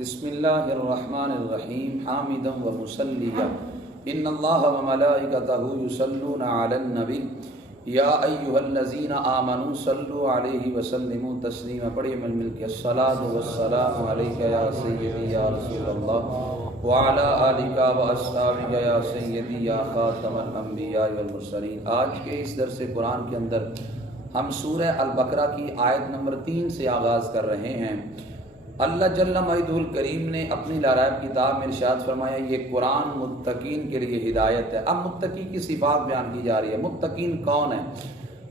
بسم اللہ الرحمن الرحیم حامدا و مسلیا ان اللہ و ملائکتہ یصلون علی النبی یا ایھا الذین آمنوا صلوا علیہ وسلموا تسلیما۔ پڑھیے مل کے الصلاۃ والسلام علیک یا سیدی یا رسول اللہ وعلی آلک و اصحابک یا سیدی یا خاتم الانبیاء والمرسلین۔ آج کے اس درس قرآن کے اندر ہم سورہ البقرہ کی آیت نمبر 3 سے آغاز کر رہے ہیں۔ اللہ جل مجدہ الکریم نے اپنی لارائب کتاب میں ارشاد فرمایا یہ قرآن متقین کے لیے ہدایت ہے۔ اب متقی کی صفات بیان کی جا رہی ہے۔ متقین کون ہے؟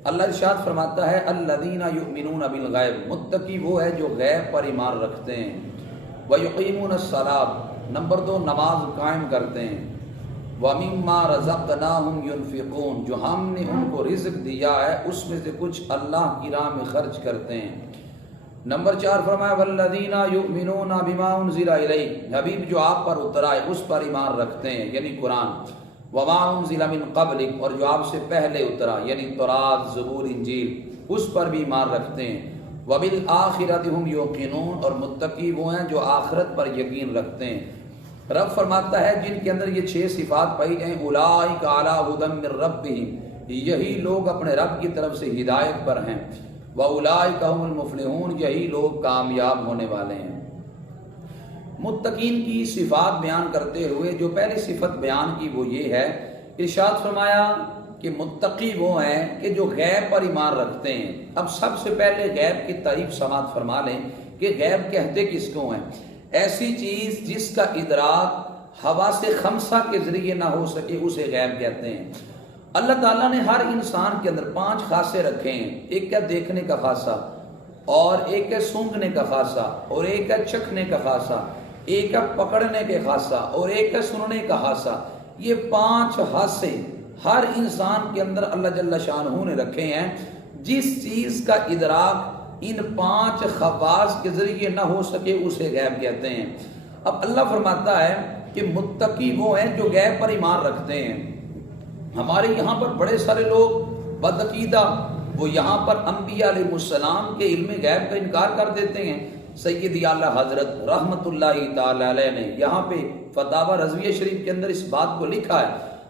اللہ ارشاد فرماتا ہے الذین یؤمنون بالغیب، متقی وہ ہے جو غیب پر ایمان رکھتے ہیں۔ ویقیمون الصلاۃ، نمبر 2 نماز قائم کرتے ہیں۔ ومما رزقناہم ینفقون، جو ہم نے ان کو رزق دیا ہے اس میں سے کچھ اللہ کی راہ میں خرچ کرتے ہیں۔ نمبر 4 فرمایا والذین یؤمنون بما انزل الیک، حبیب جو آپ پر اترا ہے اس پر ایمان رکھتے ہیں یعنی قرآن۔ وما انزل من قبلک، اور جو آپ سے پہلے اترا یعنی تورات، زبور، انجیل، اس پر بھی ایمان رکھتے ہیں۔ وبالآخرۃ ھم یوقنون، اور متقی وہ ہیں جو آخرت پر یقین رکھتے ہیں۔ رب فرماتا ہے جن کے اندر یہ 6 صفات پائی جائیں اولئک علی ھدی من ربہم، یہی لوگ اپنے رب کی طرف سے ہدایت پر ہیں۔ وَأُولَٰئِكَ هُمُ الْمُفْلِحُونَ، یہی لوگ کامیاب ہونے والے ہیں۔ متقین کی صفات بیان کرتے ہوئے جو پہلی صفت بیان کی وہ یہ ہے، ارشاد فرمایا کہ متقی وہ ہیں کہ جو غیب پر ایمان رکھتے ہیں۔ اب سب سے پہلے غیب کی تعریف سماعت فرما لیں کہ غیب کہتے کس کو ہیں؟ ایسی چیز جس کا ادراک حواس خمسہ کے ذریعے نہ ہو سکے اسے غیب کہتے ہیں۔ اللہ تعالیٰ نے ہر انسان کے اندر 5 خاصے رکھے ہیں۔ ایک ہے دیکھنے کا خاصہ، اور ایک ہے سونگھنے کا خاصہ، اور ایک ہے چکھنے کا خاصہ، ایک ہے پکڑنے کے خاصہ، اور ایک ہے سننے کا خاصہ۔ یہ 5 خاصے ہر انسان کے اندر اللہ جل شانہ نے رکھے ہیں۔ جس چیز کا ادراک ان 5 خواص کے ذریعے نہ ہو سکے اسے غیب کہتے ہیں۔ اب اللہ فرماتا ہے کہ متقی وہ ہیں جو غیب پر ایمان رکھتے ہیں۔ ہمارے یہاں پر بڑے سارے لوگ بدعقیدہ، وہ یہاں پر انبیاء علیہ السلام کے علم غیب کا انکار کر دیتے ہیں۔ سیدی اعلیٰ حضرت رحمت اللہ تعالی علیہ نے یہاں پہ فتاوی رضویہ شریف کے اندر اس بات کو لکھا ہے۔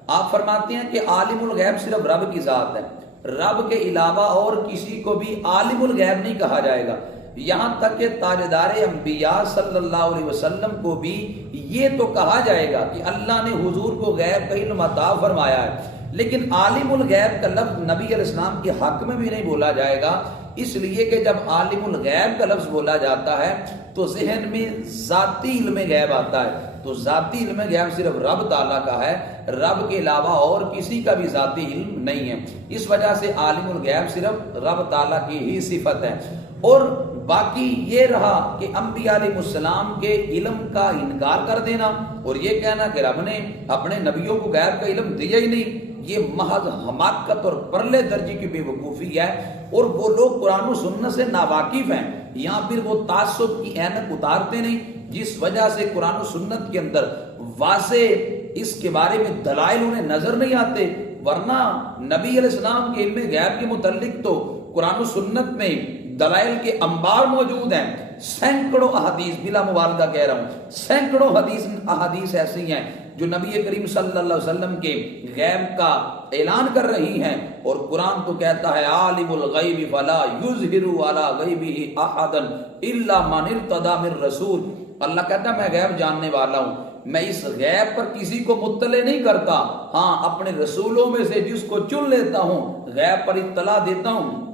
آپ فرماتے ہیں کہ عالم الغیب صرف رب کی ذات ہے، رب کے علاوہ اور کسی کو بھی عالم الغیب نہیں کہا جائے گا۔ یہاں تک کہ تاجدار انبیاء صلی اللہ علیہ وسلم کو بھی یہ تو کہا جائے گا کہ اللہ نے حضور کو غیب کا علم عطا فرمایا ہے، لیکن عالم الغیب کا لفظ نبی علیہ السلام کے حق میں بھی نہیں بولا جائے گا، اس لیے کہ جب عالم الغیب کا لفظ بولا جاتا ہے تو ذہن میں ذاتی علم غیب آتا ہے، تو ذاتی علم غیب صرف رب تعالیٰ کا ہے، رب کے علاوہ اور کسی کا بھی ذاتی علم نہیں ہے۔ اس وجہ سے عالم الغیب صرف رب تعالیٰ کی ہی صفت ہے۔ اور باقی یہ رہا کہ انبیاء علیہ السلام کے علم کا انکار کر دینا اور یہ کہنا کہ رب نے اپنے نبیوں کو غیب کا علم دیا ہی نہیں، یہ محض حماقت اور پرلے درجے کی بے وقوفی ہے۔ اور وہ لوگ قرآن و سنت سے ناواقف ہیں، یہاں پھر وہ تعصب کی عینک اتارتے نہیں، جس وجہ سے قرآن و سنت کے اندر واضح اس کے بارے میں دلائل انہیں نظر نہیں آتے۔ ورنہ نبی علیہ السلام کے علم غیب کے متعلق تو قرآن و سنت میں دلائل کے انبار موجود ہیں، سینکڑوں احادیث، بلا مبالغہ کہہ رہا ہوں، سینکڑوں احادیث ایسی ہیں جو نبی کریم صلی اللہ علیہ وسلم کے غیب کا اعلان کر رہی ہیں۔ اور قرآن تو کہتا ہے عالم الغیب فلا یظہر علی غیبہ احدا الا من ارتضی من رسول، اللہ کہتا ہے میں غیب جاننے والا ہوں، میں اس غیب پر کسی کو مطلع نہیں کرتا، ہاں اپنے رسولوں میں سے جس کو چن لیتا ہوں غیب پر اطلاع دیتا ہوں۔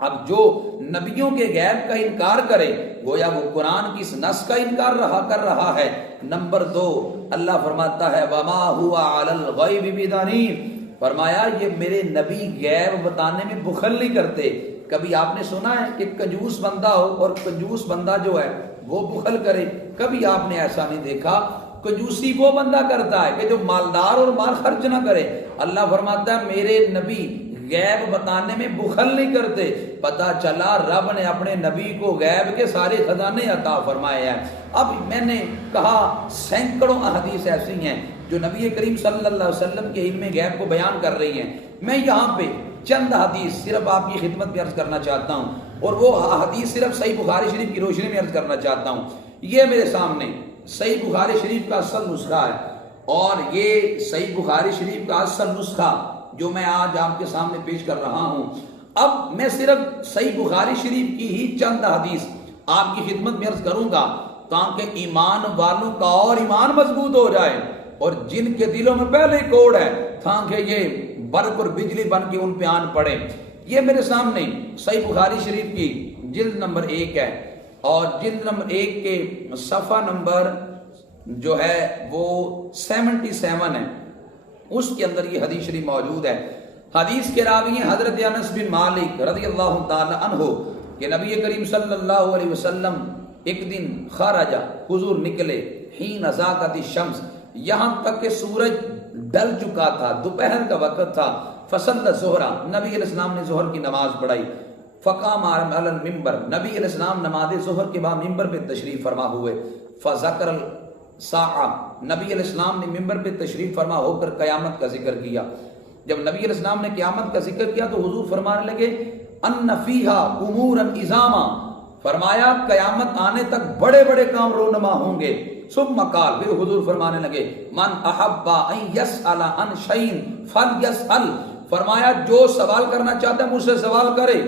اب جو نبیوں کے غیب کا انکار کرے گویا وہ قرآن کی اس نص کا انکار کر رہا ہے۔ نمبر 2 اللہ فرماتا ہے وما هو علی الغیب بضنین، فرمایا یہ میرے نبی غیب بتانے میں بخل نہیں کرتے۔ کبھی آپ نے سنا ہے کہ کنجوس بندہ ہو اور کنجوس بندہ جو ہے وہ بخل کرے؟ کبھی آپ نے ایسا نہیں دیکھا۔ کنجوسی وہ بندہ کرتا ہے کہ جو مالدار اور مال خرچ نہ کرے۔ اللہ فرماتا ہے میرے نبی غیب بتانے میں بخل نہیں کرتے۔ پتا چلا رب نے اپنے نبی کو غیب کے سارے خزانے عطا فرمائے ہیں۔ اب میں نے کہا سینکڑوں احادیث ایسی ہیں جو نبی کریم صلی اللہ علیہ وسلم کے علم غیب کو بیان کر رہی ہیں۔ میں یہاں پہ چند حدیث صرف آپ کی خدمت میں عرض کرنا چاہتا ہوں، اور وہ حدیث صرف صحیح بخاری شریف کی روشنی میں عرض کرنا چاہتا ہوں۔ یہ میرے سامنے صحیح بخاری شریف کا اصل نسخہ ہے، اور یہ صحیح بخاری شریف کا اصل نسخہ جو میں آج آپ کے سامنے پیش کر رہا ہوں۔ اب میں صرف صحیح بخاری شریف کی ہی چند حدیث آپ کی خدمت میں عرض کروں گا تاکہ ایمان والوں کا اور ایمان مضبوط ہو جائے، اور جن کے دلوں میں پہلے ہی کوڑ ہے تاکہ یہ برق اور بجلی بن کے ان پہ آن پڑے۔ یہ میرے سامنے صحیح بخاری شریف کی جلد نمبر 1 ہے، اور جلد نمبر 1 کے صفحہ نمبر جو ہے وہ 77 ہے، اس کے اندر یہ حدیث شریف موجود ہے۔ حدیث کے راوی ہیں حضرت انس بن مالک رضی اللہ تعالی عنہ کہ نبی کریم صلی اللہ علیہ وسلم ایک دن خرج، حضور نکلے، حین زاغت الشمس، یہاں تک کہ سورج ڈل چکا تھا، دوپہر کا وقت تھا، فصلی الظہر، نبی علیہ السلام نے ظہر کی نماز پڑھائی، فقام علی المنبر، نبی علیہ السلام نماز ظہر کے بعد منبر پہ تشریف فرما ہوئے، فذکر الساعہ، نبی علیہ السلام نے منبر پہ تشریف فرما ہو کر قیامت کا ذکر کیا۔ جب نبی علیہ السلام نے قیامت کا ذکر کیا تو حضور فرمانے لگے ان فیہا امورا عظاما، فرمایا قیامت آنے تک بڑے بڑے کام رونما ہوں گے۔ ثم قال، پھر حضور فرمانے لگے من احب ان یسأل عن شیء فلیسأل، فرمایا جو سوال کرنا چاہتا ہے مجھ سے سوال کرے۔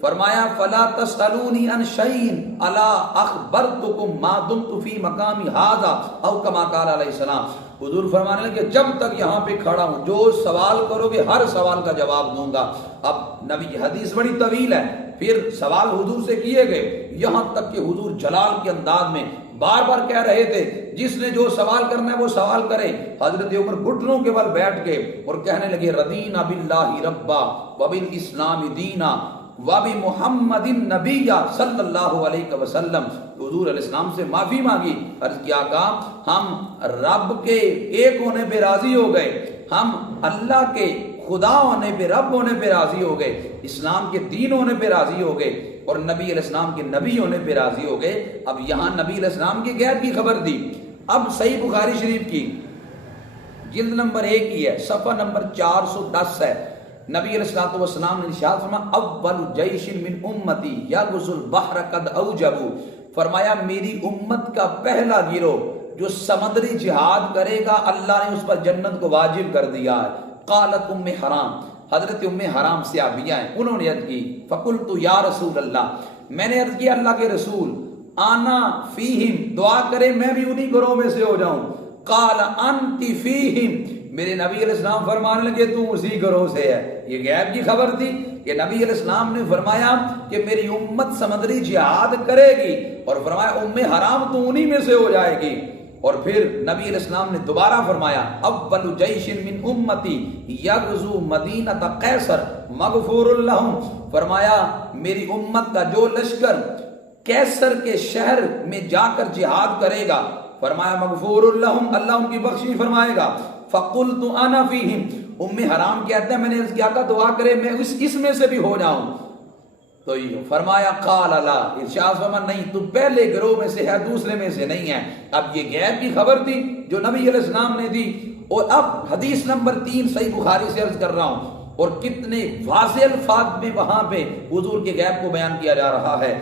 فرمایا فلا تسألونی عن شیء الا اخبرتکم ما دمت فی مقامی ھذا، او کما قال علیہ السلام، حضور فرمانے لگے جب تک یہاں پہ کھڑا ہوں جو سوال کرو گے ہر سوال کا جواب دوں گا۔ اب نبی حدیث بڑی طویل ہے، پھر سوال حضور سے کیے گئے، یہاں تک کہ حضور جلال کے انداز میں بار بار کہہ رہے تھے جس نے جو سوال کرنا ہے وہ سوال کرے۔ حضرت عمر گھٹنوں کے بل بیٹھ کے اور کہنے لگے رضینا باللہ ربا وبالاسلام دینا وبمحمد النبی صلی اللہ علیہ وسلم، حضور علیہ السلام سے معافی مانگی، عرض کیا کہا ہم رب کے ایک ہونے پہ راضی ہو گئے، ہم اللہ کے خدا ہونے پہ، رب ہونے پہ راضی ہو گئے، اسلام کے دین ہونے پہ راضی ہو گئے، اور نبی علیہ السلام کے نبی ہونے پہ راضی ہو گئے۔ اب یہاں نبی علیہ السلام کی غیب کی خبر دی۔ اب صحیح بخاری شریف کی جلد نمبر 1 کی ہے، صفحہ نمبر 410 ہے، نبی علیہ السلام نے ارشاد فرمایا اول جیش من امتی یغزو البحر قد اوجبوا، فرمایا میری امت کا پہلا گروہ جو سمندری جہاد کرے گا اللہ نے اس پر جنت کو واجب کر دیا ہے۔ قالت ام حرام، حضرت ام حرام صحابیہ ہیں، انہوں نے عرض کی فقلت یا رسول اللہ، میں نے عرض کیا اللہ کے رسول، آنا فیہم، دعا کرے میں بھی انہی گروہ میں سے ہو جاؤں۔ قال انت فیہم، میرے نبی علیہ السلام فرمانے لگے تو اسی گروہ سے ہے۔ یہ غیب کی خبر تھی کہ نبی علیہ السلام نے فرمایا کہ میری امت سمندری جہاد کرے گی، اور فرمایا ام حرام تو انہی میں سے ہو جائے گی۔ اور پھر نبی علیہ السلام نے دوبارہ فرمایا اول جیش من امتی یغزو مدینہ قیصر مغفور لہم، فرمایا میری امت کا جو لشکر قیصر کے شہر میں جا کر جہاد کرے گا، فرمایا مغفور لہم، اللہ ان کی بخشش فرمائے گا۔ فقلت انا فیہم، ام حرام کہتا ہے میں نے عرض کیا تھا دعا کرے میں اس میں سے بھی ہو جاؤں، تو یہ فرمایا قال لا، ارشاد فرمایا نہیں تو پہلے گروہ میں سے ہے دوسرے میں سے نہیں ہے۔ اب یہ غیب کی خبر تھی جو نبی علیہ السلام نے دی۔ اور اب حدیث نمبر 3 صحیح بخاری سے عرض کر رہا ہوں، اور کتنے واضح الفاظ میں وہاں پہ حضور کے غیب کو بیان کیا جا رہا ہے۔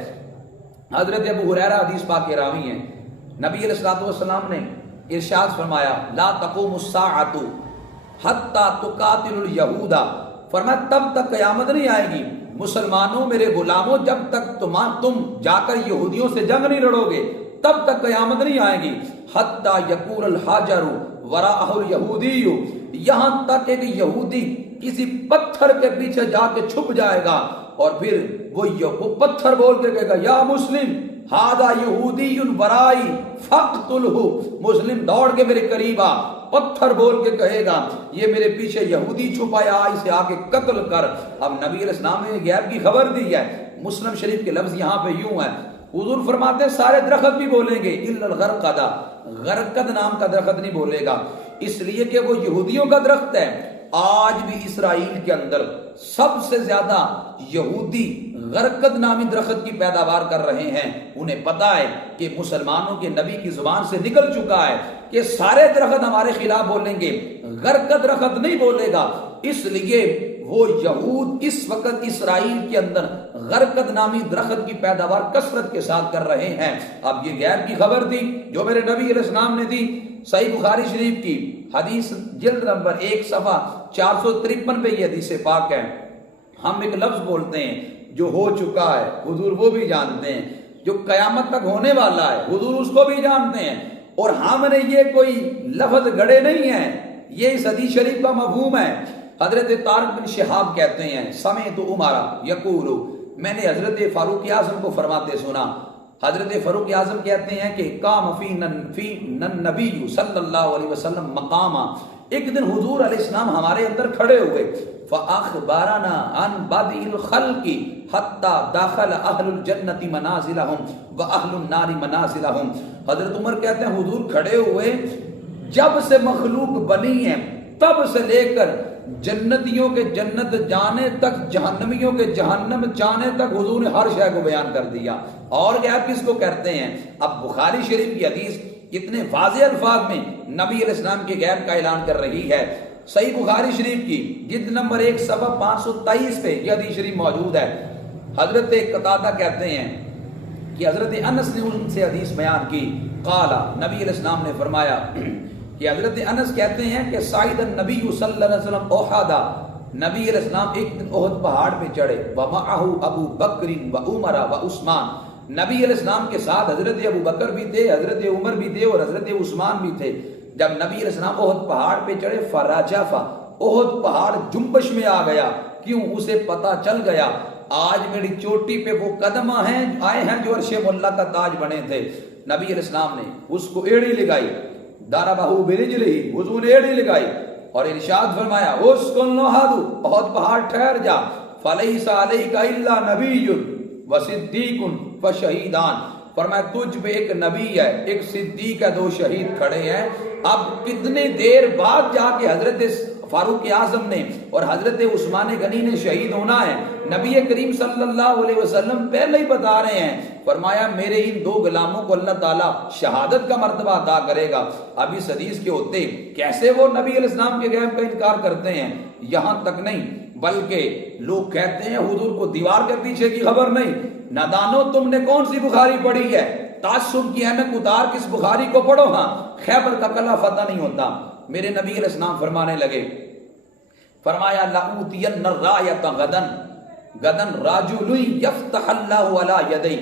حضرت ابو ہریرہ حدیث پاک کے راوی ہیں، نبی علیہ السلام نے ارشاد فرمایا لا تقوم الساعۃ حتی تقاتل الیہود، فرمایا تب تک قیامت نہیں آئے گی مسلمانوں میرے غلاموں جب تک تم جا کر یہودیوں سے جنگ نہیں لڑو گے تب تک قیامت نہیں آئے گی۔ حتی یقول الحجر وراءہ الیہودی، یہاں تک کہ یہودی کسی پتھر کے پیچھے جا کے چھپ جائے گا، اور پھر وہ پتھر بول کے کہے گا یا مسلم ھذا یہودی ورائی فاقتلہ، مسلم دوڑ کے میرے قریب آ، پتھر بول کے کہے گا یہ میرے پیچھے یہودی چھپایا، اسے آ کے قتل کر۔ اب نبی علیہ السلام نے غیب کی خبر دی ہے۔ مسلم شریف کے لفظ یہاں پہ یوں ہے، حضور فرماتے ہیں سارے درخت بھی بولیں گے الا الغرقد، غرقد نام کا درخت نہیں بولے گا، اس لیے کہ وہ یہودیوں کا درخت ہے۔ آج بھی اسرائیل کے اندر سب سے زیادہ یہودی غرقد نامی درخت کی پیداوار کر رہے ہیں۔ انہیں پتا ہے کہ مسلمانوں کے نبی کی زبان سے نکل چکا ہے کہ سارے درخت ہمارے خلاف بولیں گے، غرقد درخت نہیں بولے گا، اس لیے وہ یہود اس وقت اسرائیل کے اندر غرقد نامی درخت کی پیداوار کثرت کے ساتھ کر رہے ہیں۔ اب یہ غیب کی خبر تھی جو میرے نبی علیہ السلام نے دی۔ صحیح بخاری شریف کی حدیث جلد نمبر 1 صفحہ 453 پہ یہ حدیث پاک ہے۔ ہم ایک لفظ بولتے ہیں جو ہو چکا ہے، حضور وہ بھی جانتے ہیں، جو قیامت تک ہونے والا ہے حضور اس کو بھی جانتے ہیں، اور ہم نے یہ کوئی لفظ گڑے نہیں ہیں، یہ اس حدیث شریف کا مفہوم ہے۔ حضرت طارق بن شہاب کہتے ہیں سمعت عمر یقول، میں نے حضرت فاروق اعظم کو فرماتے سنا۔ حضرت فاروق اعظم کہتے ہیں کہ قام فینا النبی صلی اللہ علیہ وسلم مقاما، ایک دن حضور علیہ السلام ہمارے اندر کھڑے ہوئے، فاخبرنا عن بدء الخلق حتى داخل اہل الجنت منازلهم واہل النار منازلهم۔ حضرت عمر کہتے ہیں حضور کھڑے ہوئے جب سے مخلوق بنی ہے تب سے لے کر جنتیوں کے جنت جانے تک، جہنمیوں کے جہنم جانے تک حضور نے ہر شے کو بیان کر دیا۔ اور غیب کس کو کہتے ہیں؟ اب بخاری شریف کی حدیث کتنے واضح الفاظ میں نبی علیہ السلام کے غیب کا اعلان کر رہی ہے۔ صحیح بخاری شریف کی جلد نمبر 1 صفحہ 523 پہ یہ حدیث شریف موجود ہے۔ حضرت قتادہ کہتے ہیں کہ حضرت انس نے ان سے حدیث بیان کی، قال، نبی علیہ السلام نے فرمایا کہ حضرت انس کہتے ہیں کہ صعد النبی صلی اللہ علیہ وسلم احد، نبی علیہ السلام ایک دن احد پہاڑ پہ چڑھے، ومعہ ابو بکر وعمر وعثمان، نبی علیہ السلام کے ساتھ حضرت ابو بکر بھی تھے، حضرت عمر بھی تھے اور حضرت عثمان بھی تھے۔ جب نبی علیہ السلام احد پہاڑ پہ چڑھے، فرجف، احد پہاڑ جنبش میں آ گیا، کیوں؟ اسے پتا چل گیا آج میری چوٹی پہ وہ قدم آئے ہیں جو عرش مولا کا تاج بنے تھے۔ نبی علیہ السلام نے اس کو ایڑی لگائی، ضربہ برجلہ، حضور نے ایڑی لگائی اور ارشاد فرمایا اسکن احد، احد پہاڑ ٹھہر جا، فلیس علیک الا نبی وصدیق فشہیدان، فرمایا تجھ پہ ایک نبی ہے، ایک صدیق ہے، 2 شہید کھڑے ہیں۔ اب کتنے دیر بعد جا کے حضرت فاروق اعظم نے اور حضرت عثمان غنی نے شہید ہونا ہے، نبی کریم صلی اللہ علیہ وسلم پہلے ہی بتا رہے ہیں، فرمایا میرے ان 2 غلاموں کو اللہ تعالیٰ شہادت کا مرتبہ عطا کرے گا۔ اب اس حدیث کے ہوتے کیسے وہ نبی علیہ السلام کے غیب کا انکار کرتے ہیں؟ یہاں تک نہیں بلکہ لوگ کہتے ہیں حضور کو دیوار کے پیچھے کی خبر نہیں۔ نادانو، تم نے کون سی بخاری پڑھی ہے؟ تعصب کی احمد اتار کس بخاری کو پڑھو، ہاں خیبر کا قلعہ فتح نہیں ہوتا۔ میرے نبی علیہ السلام فرمانے لگے، فرمایا لَأُوتِيَنَّ الرَّايَةَ غَدًا رَجُلٌ يَفْتَحُ اللَّهُ عَلَى يَدَيْهِ،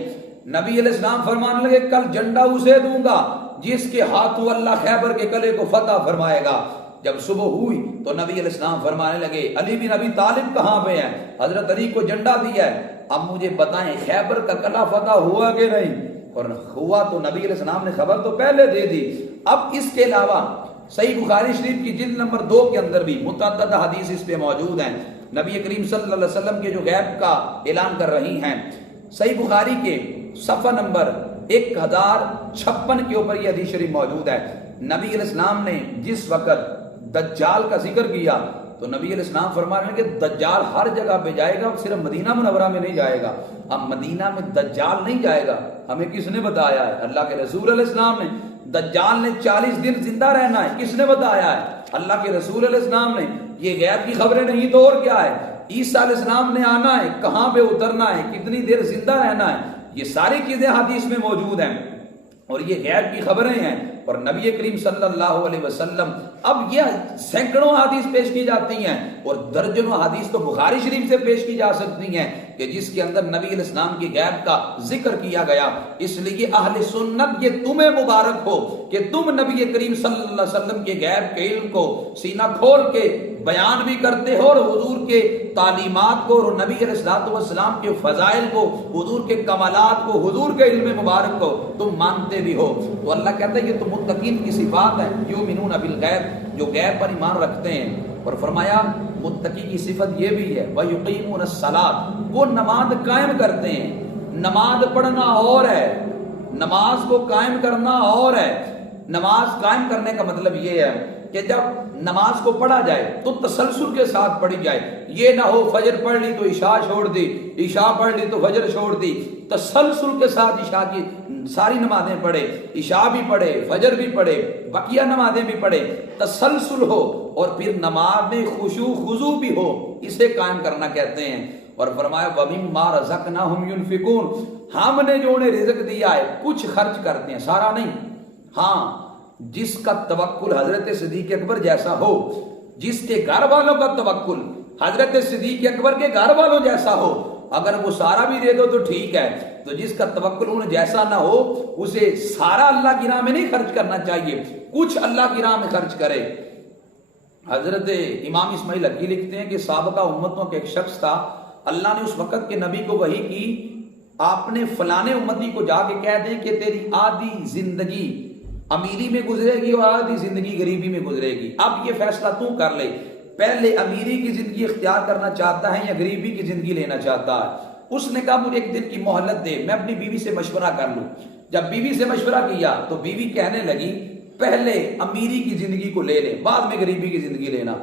نبی علیہ السلام فرمانے لگے کل جھنڈا اسے دوں گا جس کے ہاتھوں اللہ خیبر کے قلعے کو فتح فرمائے گا۔ جب صبح ہوئی تو نبی علیہ السلام فرمانے لگے علی بن ابی طالب کہاں پہ ہیں؟ حضرت علی کو جھنڈا دیا ہے، اب مجھے بتائیں خیبر کا قلعہ فتح ہوا کہ نہیں؟ اور ہوا تو نبی علیہ السلام نے خبر تو پہلے دے دی۔ اب اس کے علاوہ صحیح بخاری شریف کی جلد نمبر 2 کے اندر بھی متعدد حدیث اس پہ موجود ہیں، نبی کریم صلی اللہ علیہ وسلم کے جو غیب کا اعلان کر رہی ہیں۔ صحیح بخاری کے صفحہ نمبر 1056 کے اوپر یہ حدیث شریف موجود ہے۔ نبی علیہ السلام نے جس وقت دجال کا ذکر کیا تو نبی علیہ السلام فرما رہے ہیں کہ دجال ہر جگہ پہ جائے گا، صرف مدینہ منورہ میں نہیں جائے گا۔ اب مدینہ میں دجال نہیں جائے گا، ہمیں کس نے بتایا ہے؟ اللہ کے رسول علیہ السلام نے۔ دجال نے 40 دن زندہ رہنا ہے، کس نے بتایا ہے؟ اللہ کے رسول علیہ السلام نے۔ یہ غیب کی خبریں نہیں تو اور کیا ہے؟ عیسیٰ علیہ السلام نے آنا ہے، کہاں پہ اترنا ہے، کتنی دیر زندہ رہنا ہے، یہ ساری چیزیں حدیث میں موجود ہیں اور یہ غیب کی خبریں ہیں۔ اور نبی کریم صلی اللہ علیہ وسلم، اب یہ سینکڑوں حدیث پیش کی جاتی ہیں اور درجنوں حدیث تو بخاری شریف سے پیش کی جا سکتی ہیں کہ جس کے اندر نبی علیہ السلام کی غیب کا ذکر کیا گیا۔ اس لیے اہل سنت یہ تمہیں مبارک ہو کہ تم نبی کریم صلی اللہ علیہ وسلم کے غیب کے علم کو سینہ کھول کے بیان بھی کرتے ہو اور حضور کے تعلیمات کو اور نبی علیہ السلام کے فضائل کو، حضور کے کمالات کو، حضور کے علم مبارک کو تم مانتے بھی ہو۔ تو اللہ کہتا ہے یہ تو متقین کی صفات ہے، یؤمنون بالغیب، جو غیب پر ایمان رکھتے ہیں۔ اور فرمایا متقی کی صفت یہ بھی ہے وَيُقِيمُونَ الصَّلَاةَ، وہ نماز قائم کرتے ہیں۔ نماز پڑھنا اور ہے، نماز کو قائم کرنا اور ہے۔ نماز قائم کرنے کا مطلب یہ ہے کہ جب نماز کو پڑھا جائے تو تسلسل کے ساتھ پڑھی جائے، یہ نہ ہو فجر پڑھ لی تو عشاء چھوڑ دی، عشاء پڑھ لی تو فجر چھوڑ دی۔ تسلسل کے ساتھ عشاء کی ساری نمازیں پڑھے، عشاء بھی پڑھے، فجر بھی پڑھے، بقیہ نمازیں بھی پڑھے، تسلسل ہو اور پھر نماز میں خشوع خضوع بھی ہو، اسے قائم کرنا کہتے ہیں۔ اور فرمایا وَمِمَّا رَزَقْنَاهُمْ يُنْفِقُونَ، ہم نے جو انہیں رزق دیا ہے کچھ خرچ کرتے ہیں، سارا نہیں۔ ہاں، جس کا توکل حضرت صدیق اکبر جیسا ہو، جس کے گھر والوں کا توکل حضرت صدیق اکبر کے گھر والوں جیسا ہو، اگر وہ سارا بھی دے دو تو ٹھیک ہے، تو جس کا توکل ان جیسا نہ ہو اسے سارا اللہ کی راہ میں نہیں خرچ کرنا چاہیے، کچھ اللہ کی راہ میں خرچ کرے۔ حضرت امام اسماعیل حقی لکھتے ہیں کہ سابقہ امتوں کے ایک شخص تھا، اللہ نے اس وقت کے نبی کو وحی کی آپ نے فلانے امتی کو جا کے کہہ دیں کہ تیری آدھی زندگی امیری میں گزرے گی اور آدھی زندگی غریبی میں گزرے گی، اب یہ فیصلہ تو کر لے، پہلے امیری کی زندگی اختیار کرنا چاہتا ہے یا غریبی کی زندگی لینا چاہتا ہے۔ اس نے کہا مجھے ایک دن کی مہلت دے، میں اپنی بیوی سے مشورہ کر لوں۔ جب بیوی سے مشورہ کیا تو بیوی کہنے لگی پہلے امیری کی زندگی کو لے لے، بعد میں غریبی کی زندگی لینا۔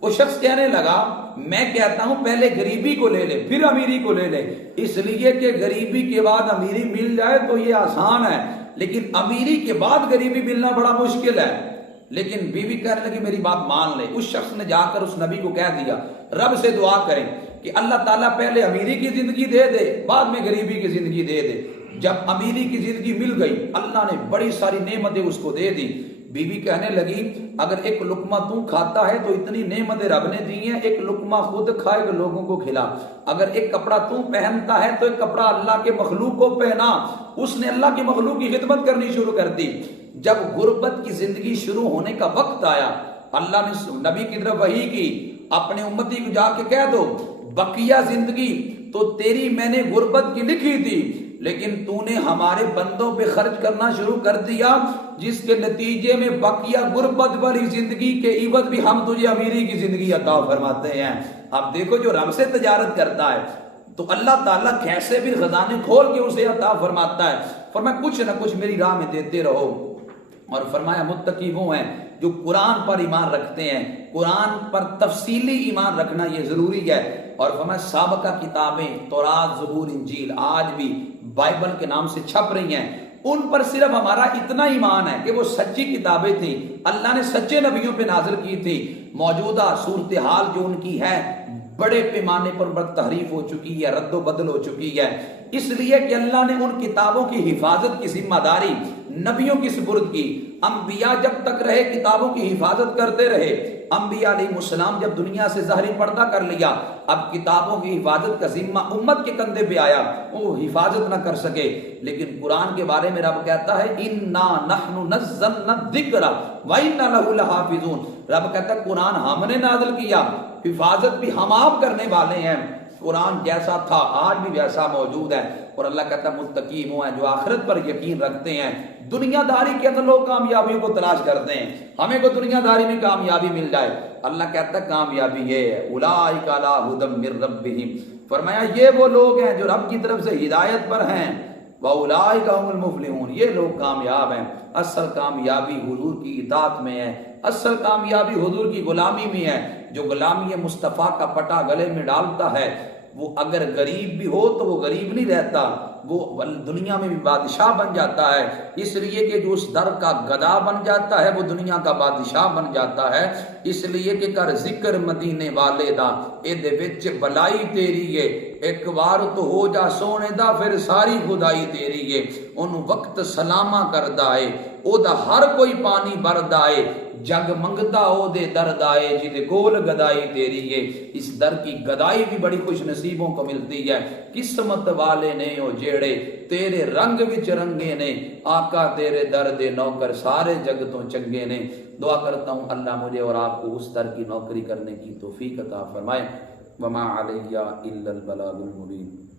وہ شخص کہنے لگا میں کہتا ہوں پہلے غریبی کو لے لے پھر امیری کو لے لے، اس لیے کہ غریبی کے بعد امیری مل جائے تو یہ آسان ہے، لیکن امیری کے بعد غریبی ملنا بڑا مشکل ہے۔ لیکن بیوی کہنے لگی میری بات مان لے۔ اس شخص نے جا کر اس نبی کو کہہ دیا رب سے دعا کریں کہ اللہ تعالیٰ پہلے امیری کی زندگی دے دے بعد میں غریبی کی زندگی دے دے۔ جب امیری کی زندگی مل گئی اللہ نے بڑی ساری نعمتیں اس کو دے دی۔ بیوی کہنے لگی اگر ایک لقمہ تو کھاتا ہے تو اتنی نعمتیں رب نے دی ہیں، ایک لقمہ خود کھائے کہ لوگوں کو کھلا۔ اگر ایک کپڑا تو پہنتا ہے تو ایک کپڑا اللہ کے مخلوق کو پہنا۔ اس نے اللہ کے مخلوق کی خدمت کرنی شروع کر دی۔ جب غربت کی زندگی شروع ہونے کا وقت آیا اللہ نے نبی کی طرف وحی کی اپنے امتی کو جا کے کہہ دو بقیہ زندگی تو تیری میں نے غربت کی لکھی تھی، لیکن تو نے ہمارے بندوں پہ خرچ کرنا شروع کر دیا، جس کے نتیجے میں بقیہ غربت والی زندگی کے عوض بھی ہم تجھے امیری کی زندگی عطا فرماتے ہیں۔ اب دیکھو جو رب سے تجارت کرتا ہے تو اللہ تعالیٰ کیسے بھی خزانے کھول کے اسے عطا فرماتا ہے۔ فرمایا کچھ نہ کچھ میری راہ میں دیتے رہو۔ اور فرمایا متقی وہ ہیں جو قرآن پر ایمان رکھتے ہیں، قرآن پر تفصیلی ایمان رکھنا یہ ضروری ہے۔ اور فرمایا سابقہ کتابیں تورات زبور انجیل آج بھی بائبل کے نام سے چھپ رہی ہیں، ان پر صرف ہمارا اتنا ایمان ہے کہ وہ سچی کتابیں تھیں، اللہ نے سچے نبیوں پہ نازل کی تھی۔ موجودہ صورتحال جو ان کی ہے بڑے پیمانے پر تحریف ہو چکی ہے، رد و بدل ہو چکی ہے، اس لیے کہ اللہ نے ان کتابوں کی حفاظت کی ذمہ داری نبیوں کی سپرد کی۔ انبیاء جب تک رہے کتابوں کی حفاظت کرتے رہے، انبیاء علیہ السلام جب دنیا سے ظاہری پردہ کر لیا اب کتابوں کی حفاظت کا ذمہ امت کے کندھے پہ آیا، وہ حفاظت نہ کر سکے۔ لیکن قرآن کے بارے میں رب کہتا ہے اِنَّا نَحْنُ نَزَّلْنَا الذِّكْرَ وَإِنَّا لَهُ لَحَافِظُونَ، رب کہتا ہے قرآن ہم نے نازل کیا، حفاظت بھی ہم آپ کرنے والے ہیں۔ قرآن جیسا تھا آج بھی ویسا موجود ہے۔ اور اللہ کہتا ہے متقی وہ ہیں جو آخرت پر یقین رکھتے ہیں۔ دنیا داری کے اندر لوگ کامیابیوں کو تلاش کرتے ہیں، ہمیں کو دنیا داری میں کامیابی مل جائے، اللہ کہتا ہے کامیابی یہ ہے اولئک علی ھدی من ربہم، فرمایا یہ وہ لوگ ہیں جو رب کی طرف سے ہدایت پر ہیں، واولئک ھم المفلحون، یہ لوگ کامیاب ہیں۔ اصل کامیابی حضور کی اطاعت میں ہے، اصل کامیابی حضور کی غلامی میں ہے۔ جو غلامی مصطفیٰ کا پٹا گلے میں ڈالتا ہے وہ اگر غریب بھی ہو تو وہ غریب نہیں رہتا، وہ دنیا میں بھی بادشاہ بن جاتا ہے، اس لیے کہ جو اس در کا گدا بن جاتا ہے وہ دنیا کا بادشاہ بن جاتا ہے۔ اس لیے کہ کر ذکر مدینے والے دا اے دے وچ بلائی تیری ہے، ایک بار تو ہو جا سونے دا پھر ساری خدائی تیری ہے، ان وقت سلامہ کردا ہے او دا ہر کوئی پانی بردا ہے، جگ منگتا او دے درد آئے جدے کول گدائی تیری ہے۔ اس در کی گدائی بھی بڑی خوش نصیبوں کو ملتی ہے، قسمت والے نے او جیڑے تیرے رنگ وچ رنگے نے، آقا تیرے در دے نوکر سارے جگ تو چنگے نے۔ دعا کرتا ہوں اللہ مجھے اور آپ کو اس در کی نوکری کرنے کی توفیق عطا فرمائے۔ وما علیہ الا البلاغ المبین۔